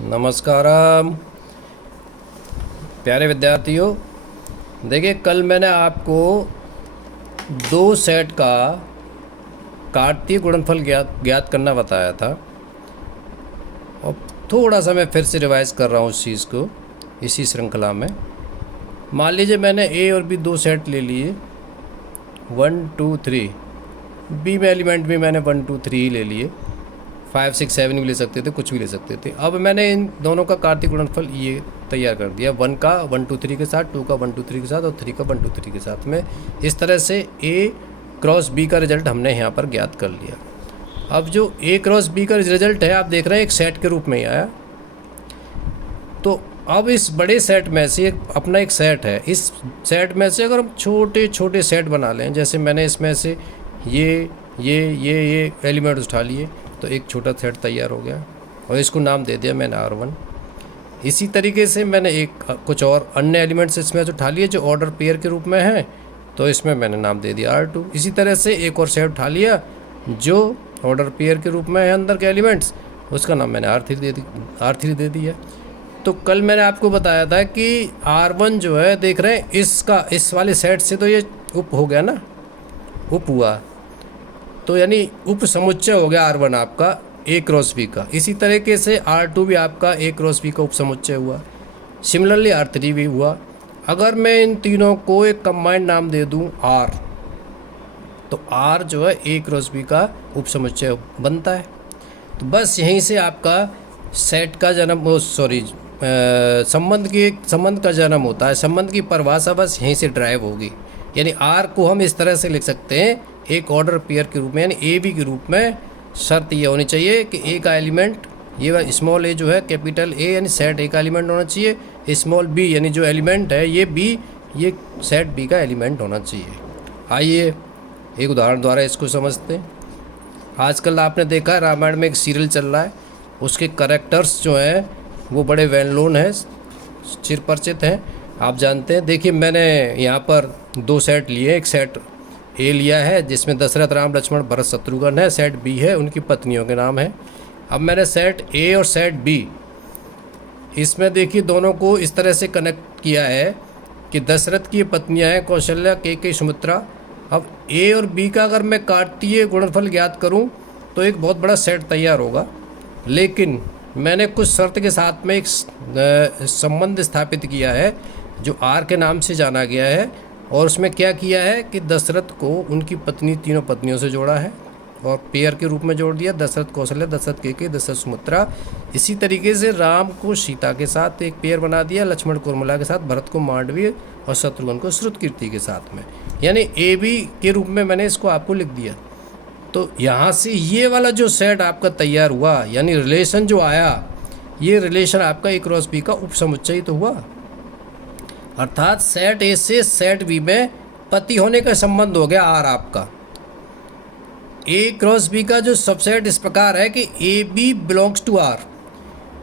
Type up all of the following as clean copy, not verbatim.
नमस्कारम प्यारे विद्यार्थियों। देखिए, कल मैंने आपको दो सेट का कार्तीय गुणनफल ज्ञात करना बताया था और थोड़ा सा मैं फिर से रिवाइज कर रहा हूँ उस चीज़ को इसी श्रृंखला में। मान लीजिए मैंने ए और बी दो सेट ले लिए 1 2 3, बी में एलिमेंट भी मैंने 1 2 3 ही ले लिए, 5 6 7 भी ले सकते थे, कुछ भी ले सकते थे। अब मैंने इन दोनों का कार्तीय गुणनफल ये तैयार कर दिया, 1 का 1 2 3 के साथ, 2 का 1 2 3 के साथ और 3 का 1 2 3 के साथ में। इस तरह से ए क्रॉस बी का रिजल्ट हमने यहाँ पर ज्ञात कर लिया। अब जो ए क्रॉस बी का रिजल्ट है आप देख रहे हैं एक सेट के रूप में ही आया। तो अब इस बड़े सेट में से अपना एक सेट है, इस सेट में से अगर हम छोटे छोटे सेट बना लें, जैसे मैंने इसमें से ये एलिमेंट उठा लिए तो एक छोटा सेट तैयार हो गया और इसको नाम दे दिया मैंने R1। इसी तरीके से मैंने कुछ और अन्य एलिमेंट्स इसमें से उठा लिए जो ऑर्डर पेयर के रूप में हैं, तो इसमें मैंने नाम दे दिया R2। इसी तरह से एक और सेट उठा लिया जो ऑर्डर पेयर के रूप में है अंदर के एलिमेंट्स, उसका नाम मैंने R3 दे दिया। तो कल मैंने आपको बताया था कि R1 जो है देख रहे हैं इसका इस वाले सेट से तो ये उप हो गया ना, उप हुआ, तो यानी उप समुच्चय हो गया R1 आपका A क्रॉस B का। इसी तरीके से R2 भी आपका A क्रॉस B का उप समुच्चय हुआ, सिमिलरली R3 भी हुआ। अगर मैं इन तीनों को एक कंबाइंड नाम दे दूं R, तो R जो है A क्रॉस B का उप समुच्चय बनता है। तो बस यहीं से आपका सेट का जन्म संबंध का जन्म होता है। संबंध की परिभाषा बस यहीं से ड्राइव होगी। यानी R को हम इस तरह से लिख सकते हैं एक ऑर्डर पेयर के रूप में, यानी ए बी के रूप में। शर्त ये होनी चाहिए कि ए का एलिमेंट, ये स्मॉल ए जो है कैपिटल ए यानी सेट ए का एलिमेंट होना चाहिए, स्मॉल बी यानी जो एलिमेंट है ये बी, ये सेट बी का एलिमेंट होना चाहिए। आइए एक उदाहरण द्वारा इसको समझते हैं। आजकल आपने देखा है रामायण में एक सीरियल चल रहा है, उसके कैरेक्टर्स जो हैं वो बड़े वेल नोन हैं, चिरपरिचित हैं, आप जानते हैं। देखिए मैंने यहाँ पर दो सेट लिए, एक सेट ए लिया है जिसमें दशरथ राम लक्ष्मण भरत शत्रुघ्न है, सेट बी है उनकी पत्नियों के नाम है। अब मैंने सेट ए और सेट बी, इसमें देखिए दोनों को इस तरह से कनेक्ट किया है कि दशरथ की पत्नियां हैं कौशल्या, कैकेयी, सुमित्रा। अब ए और बी का अगर मैं कार्तीय गुणनफल ज्ञात करूं तो एक बहुत बड़ा सेट तैयार होगा, लेकिन मैंने कुछ शर्त के साथ में एक संबंध स्थापित किया है जो आर के नाम से जाना गया है। और उसमें क्या किया है कि दशरथ को उनकी पत्नी, तीनों पत्नियों से जोड़ा है और पेयर के रूप में जोड़ दिया, दशरथ कौशल्या, दशरथ कैकेयी, दशरथ सुमित्रा। इसी तरीके से राम को सीता के साथ एक पेयर बना दिया, लक्ष्मण को उर्मिला के साथ, भरत को मांडवी और शत्रुघ्न को श्रुतकीर्ति के साथ में, यानी ए बी के रूप में मैंने इसको आपको लिख दिया। तो यहाँ से ये वाला जो सेट आपका तैयार हुआ, यानी रिलेशन जो आया, ये रिलेशन आपका ए क्रॉस बी का उपसमुच्चय तो हुआ। अर्थात सेट ए से सेट बी में पति होने का संबंध हो गया आर आपका। ए क्रॉस बी का जो सबसेट इस प्रकार है कि A B belongs to R,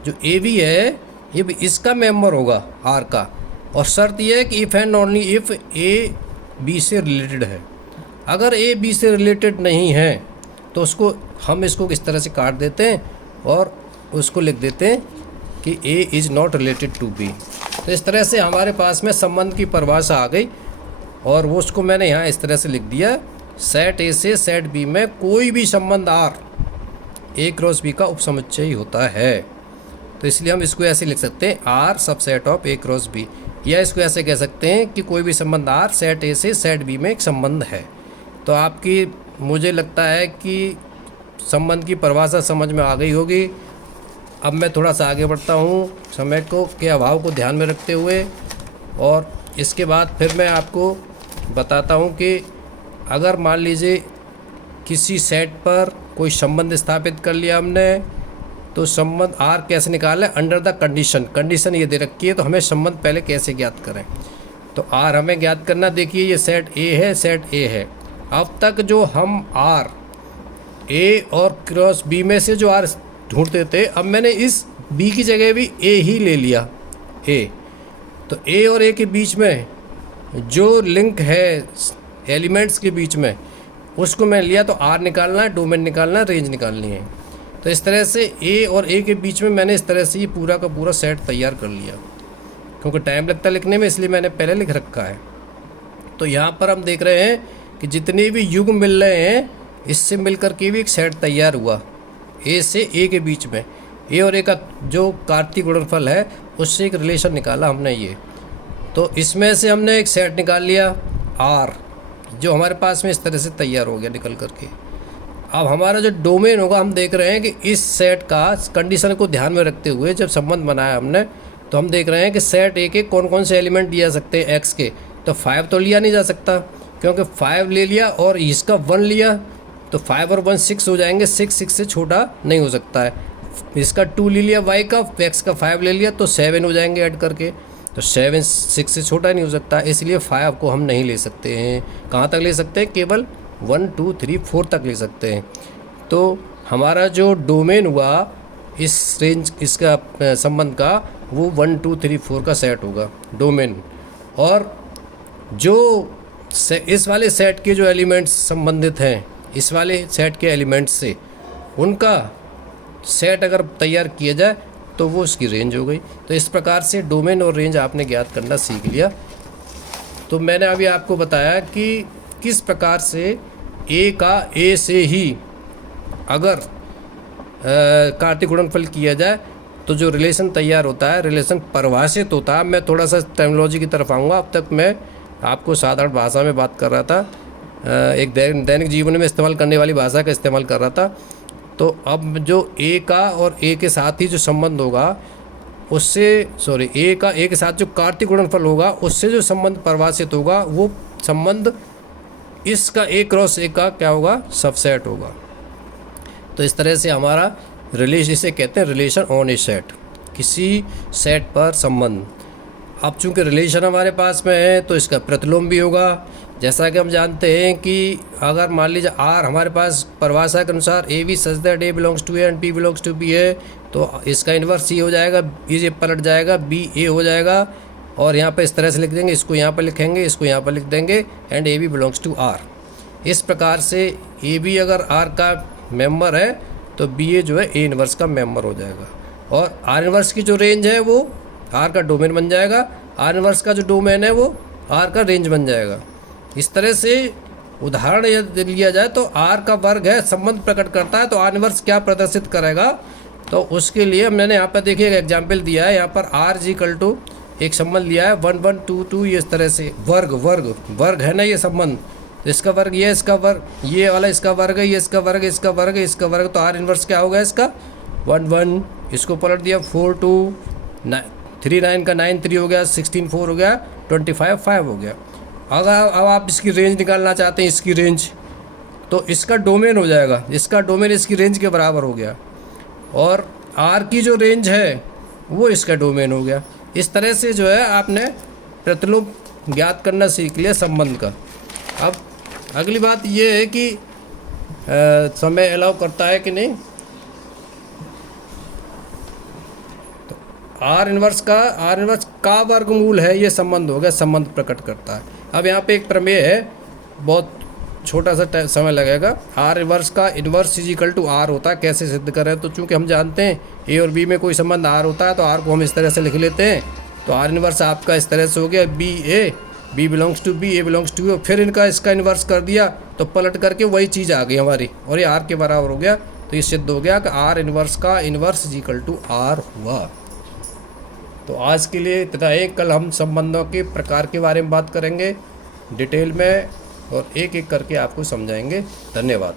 जो ए बी है ये भी इसका मेंबर होगा आर का। और शर्त यह है कि if and only if A B से रिलेटेड है। अगर ए बी से रिलेटेड नहीं है तो उसको हम इसको इस तरह से काट देते हैं और उसको लिख देते हैं कि A is not related to B. तो इस तरह से हमारे पास में संबंध की परिभाषा आ गई और वो उसको मैंने यहाँ इस तरह से लिख दिया, सेट ए से सेट बी में कोई भी संबंध आर ए क्रॉस बी का उपसमुच्चय ही होता है। तो इसलिए हम इसको ऐसे लिख सकते हैं R subset of A cross B, या इसको ऐसे कह सकते हैं कि कोई भी संबंध आर सेट ए से सेट बी में एक संबंध है। तो आपकी, मुझे लगता है कि संबंध की परिभाषा समझ में आ गई होगी। अब मैं थोड़ा सा आगे बढ़ता हूँ समय के अभाव को ध्यान में रखते हुए, और इसके बाद फिर मैं आपको बताता हूँ कि अगर मान लीजिए किसी सेट पर कोई संबंध स्थापित कर लिया हमने, तो संबंध आर कैसे निकालें अंडर द कंडीशन ये दे रखी है, तो हमें संबंध पहले कैसे ज्ञात करें। तो आर हमें ज्ञात करना, देखिए ये सेट ए है, सेट ए है। अब तक जो हम आर ए और क्रॉस बी में से जो आर ढूंढते थे, अब मैंने इस बी की जगह भी ए ही ले लिया, ए। तो ए और ए के बीच में जो लिंक है एलिमेंट्स के बीच में, उसको मैं लिया। तो आर निकालना है, डोमेन निकालना है, रेंज निकालनी है। तो इस तरह से ए और ए के बीच में मैंने इस तरह से ये पूरा का पूरा सेट तैयार कर लिया, क्योंकि टाइम लगता है लिखने में, इसलिए मैंने पहले लिख रखा है। तो यहाँ पर हम देख रहे हैं कि जितने भी युग मिल रहे हैं इससे मिलकर के भी एक सेट तैयार हुआ ए से ए के बीच में। ए और ए का जो कार्तीय गुणनफल है उससे एक रिलेशन निकाला हमने ये। तो इसमें से हमने एक सेट निकाल लिया आर, जो हमारे पास में इस तरह से तैयार हो गया निकल करके। अब हमारा जो डोमेन होगा, हम देख रहे हैं कि इस सेट का कंडीशन को ध्यान में रखते हुए जब संबंध बनाया हमने, तो हम देख रहे हैं कि सेट ए के कौन कौन से एलिमेंट लिया सकते हैं एक्स के। तो 5 तो लिया नहीं जा सकता, क्योंकि 5 ले लिया और इसका 1 लिया तो 5 और 1 6 हो जाएंगे, 6 से छोटा नहीं हो सकता है। इसका 2 ले लिया वाई का, एक्स का 5 ले लिया तो 7 हो जाएंगे ऐड करके, तो 7 6 से छोटा नहीं हो सकता, इसलिए 5 को हम नहीं ले सकते हैं। कहाँ तक ले सकते हैं? केवल 1 2 3 4 तक ले सकते हैं। तो हमारा जो डोमेन हुआ इस रेंज इसका संबंध का, वो 1 2 3 4 का सेट होगा डोमेन। और जो इस वाले सेट के जो एलिमेंट्स संबंधित हैं इस वाले सेट के एलिमेंट्स से, उनका सेट अगर तैयार किया जाए तो वो उसकी रेंज हो गई। तो इस प्रकार से डोमेन और रेंज आपने ज्ञात करना सीख लिया। तो मैंने अभी आपको बताया कि किस प्रकार से ए का ए से ही अगर कार्तीय गुणनफल किया जाए तो जो रिलेशन तैयार होता है, रिलेशन परिभाषित होता है। मैं थोड़ा सा टर्मिनोलॉजी की तरफ आऊँगा। अब तक मैं आपको साधारण भाषा में बात कर रहा था, एक दैनिक जीवन में इस्तेमाल करने वाली भाषा का इस्तेमाल कर रहा था। तो अब जो ए का और ए के साथ ही जो संबंध होगा उससे, ए का ए के साथ जो कार्तीय गुणनफल होगा उससे जो संबंध परिभाषित होगा, वो संबंध इसका ए क्रॉस ए का क्या होगा? सबसेट होगा। तो इस तरह से हमारा रिलेशन, इसे कहते हैं रिलेशन ऑन ए सेट, किसी सेट पर संबंध। अब चूंकि रिलेशन हमारे पास में है तो इसका प्रतिलोम भी होगा। जैसा कि हम जानते हैं कि अगर मान लीजिए आर हमारे पास परिभाषा के अनुसार A B such that A belongs to A and B belongs to B है, तो इसका इन्वर्स सी हो जाएगा, ये पलट जाएगा, बी ए हो जाएगा। और यहाँ पे इस तरह से लिख देंगे, इसको यहाँ पर लिखेंगे, इसको यहाँ पर लिख देंगे, and A B belongs to R. इस प्रकार से ए बी अगर आर का मेंबर है तो बी ए जो है ए इन्वर्स का मेंबर हो जाएगा। और आर इन्वर्स की जो रेंज है वो आर का डोमेन बन जाएगा, आर इन्वर्स का जो डोमेन है वो आर का रेंज बन जाएगा। इस तरह से उदाहरण यदि लिया जाए तो आर का वर्ग है, संबंध प्रकट करता है, तो आर इन्वर्स क्या प्रदर्शित करेगा? तो उसके लिए मैंने यहाँ पर देखिए एक एग्जाम्पल दिया है। यहाँ पर आर जी इक्वल टू एक संबंध लिया है 1 1 2 2, ये इस तरह से वर्ग है ना ये संबंध। तो इसका वर्ग ये, इसका वर्ग ये वाला इसका वर्ग है, ये इसका वर्ग, इसका वर्ग, इसका वर्ग। तो आर इन्वर्स क्या होगा इसका? 1 1, इसको पलट दिया 4 2, 3 9 का 9 3 हो गया, 16 4 हो गया, 25 5 हो गया। अगर अब आप इसकी रेंज निकालना चाहते हैं, इसकी रेंज, तो इसका डोमेन हो जाएगा, इसका डोमेन इसकी रेंज के बराबर हो गया, और आर की जो रेंज है वो इसका डोमेन हो गया। इस तरह से जो है आपने प्रतिलोम ज्ञात करना सीख लिया संबंध का। अब अगली बात ये है कि समय अलाउ करता है कि नहीं। तो आर इन्वर्स का वर्गमूल है, ये संबंध हो गया, संबंध प्रकट करता है। अब यहाँ पे एक प्रमेय है, बहुत छोटा सा समय लगेगा। आर इन्वर्स का inverse is equal to R होता है, कैसे सिद्ध करें? तो चूंकि हम जानते हैं ए और बी में कोई संबंध आर होता है, तो आर को हम इस तरह से लिख लेते हैं। तो आर इन्वर्स आपका इस तरह से हो गया, B A, B belongs to B, A belongs to A. फिर इसका इन्वर्स कर दिया तो पलट करके वही चीज़ आ गई हमारी, और ये आर के बराबर हो गया। तो ये सिद्ध हो गया कि आर इन्वर्स का inverse is equal to R हुआ। तो आज के लिए इतना ही। कल हम संबंधों के प्रकार के बारे में बात करेंगे डिटेल में, और एक एक करके आपको समझाएंगे। धन्यवाद।